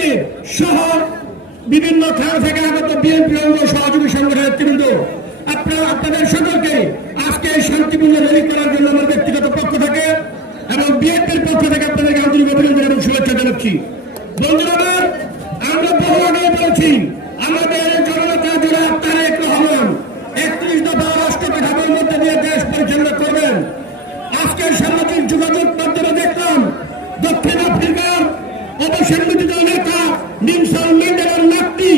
নেত্রী সহ বিভিন্ন থানা থেকে আগত বিএনপি অঙ্গ সহযোগী সংগঠনের নেতৃবৃন্দ, আপনাদের সকলকে আজকে শান্তিপূর্ণ র্যালি করার জন্য আমার ব্যক্তিগত পক্ষ থেকে এবং বিএনপির পক্ষ থেকে আপনাদেরকে আন্তরিক অভিনন্দন এবং শুভেচ্ছা জানাচ্ছি। বন্ধুরা, আমরা বহু আগে বলেছি আমাদের জননেতা জনাব তারেক রহমান 31 দফা রাষ্ট্রপিতার মধ্যে দিয়ে দেশ পরিচালনা করবেন। আজকের সামাজিক যোগাযোগ মাধ্যমে দেখলাম দক্ষিণ আফ্রিকার অবসংগঠিত নেতা নেলসন ম্যান্ডেলার নাতনি,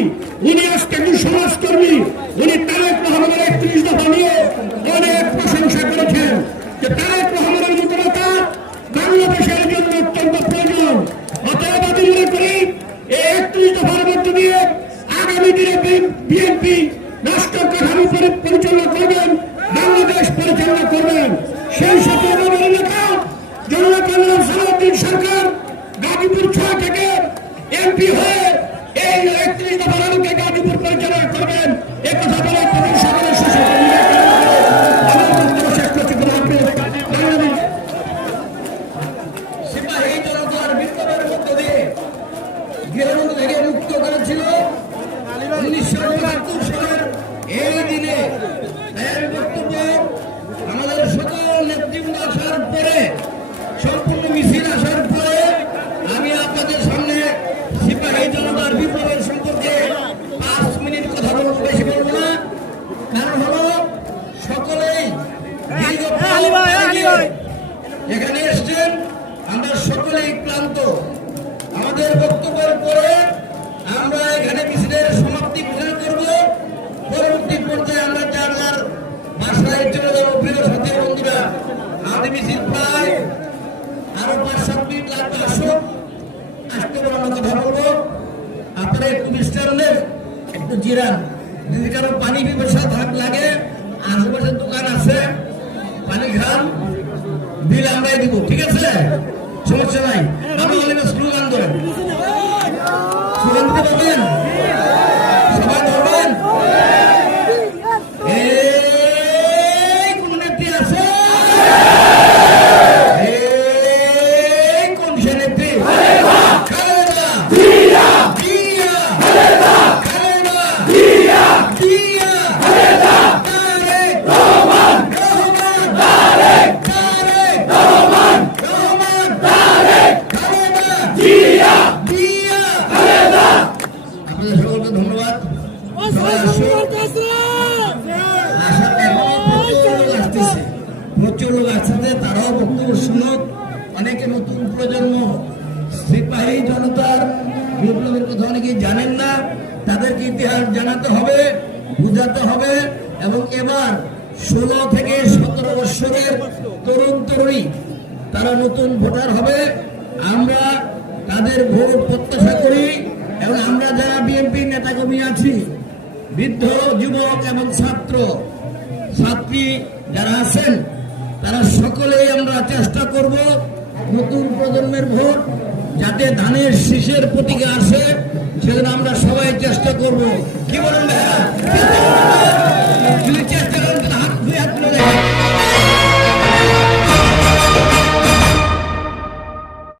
উনি আজকে একজন সমাজকর্মী, উনি তারেক রহমানের 31 দফা নিয়ে অনেক প্রশংসা করেছেন যে তারেক রহমানের মতো নেতা বাংলাদেশের জন্য অত্যন্ত প্রয়োজন। অতএব আমি মনে করি এই 31 দফার মধ্য দিয়ে আগামী দিনে বিএনপি রাষ্ট্র কাঠামো পরিচালনা করবেন, বাংলাদেশ পরিচালনা করবেন। সেই সাথে আমাদের নেতা জননেতা সালাউদ্দিন সরকার গাজীপুর 6 থেকে এমপি হয়ে এই 31 দফার আলোকে গাজীপুর পরিচালনা করবেন। একথা বলে আপনাদের সকলের সিপাহী জনতার বিপ্লবের মধ্য দিয়ে গৃহবন্ধ থেকে মুক্ত করেছিল 1974 সালের এই দিনে। এর বক্তব্য আমাদের সকল নেতৃবৃন্দ আসার পরে, সম্পূর্ণ মিছিল আসার পরে আমি আপনাদের সামনে সিপাহী জনতার বিপ্লবের সম্পর্কে 5 মিনিট কথা বলবো, বেশি বলবো না। কারণ হলো সকলেই এখানে এসছেন, আমরা সকলেই ক্লান্ত। আমাদের বক্তব্যের পরে আমরা এখানে মিছিলের সমাপ্তি ঘোষণা করব। পরবর্তী পর্যায়ে আমরা যার যার বাসায় চলে যাব। প্রিয় সাথী বন্ধুরা, আমাদের মিছিল প্রায় আরো 5-7 মিনিট লাগবে। আসতে বলে আমরা কথা বলবো। আপনারা একটু বিশ্রাম নেন, একটু জিরান। যদি কারো পানি পিপাসা লাগে, আশেপাশে দোকান আছে, পানি খান, বিল আমরাই দিব, ঠিক আছে? সমস্যা নাই। আমি স্লোগান ধরেন, স্লোগান দিতে পারবেন? সবাই ধরবেন। কোন নেত্রী আছে? কোন সে নেত্রী? ধন্যবাদ। প্রচুর লোক আসছে, তারাও বক্তব্য শুনুক। অনেকে নতুন প্রজন্ম সিপাহী জনতার বিপ্লবের কথা অনেকেই জানেন না, তাদেরকে ইতিহাস জানাতে হবে, বুঝাতে হবে। এবং এবার 16 থেকে 17 বছরের তরুণ তরুণী তারা নতুন ভোটার হবে। আমরা তাদের ভোট প্রত্যাশা করি এবং আমরা যারা বিএনপি নেতাকর্মী আছি, বৃদ্ধ, যুবক এবং ছাত্র ছাত্রী যারা আছেন, তারা সকলেই আমরা চেষ্টা করব নতুন প্রজন্মের ভোট যাতে ধানের শীষের প্রতীকে আসে, সেজন্য আমরা সবাই চেষ্টা করব। কি বলেন ভাইয়া?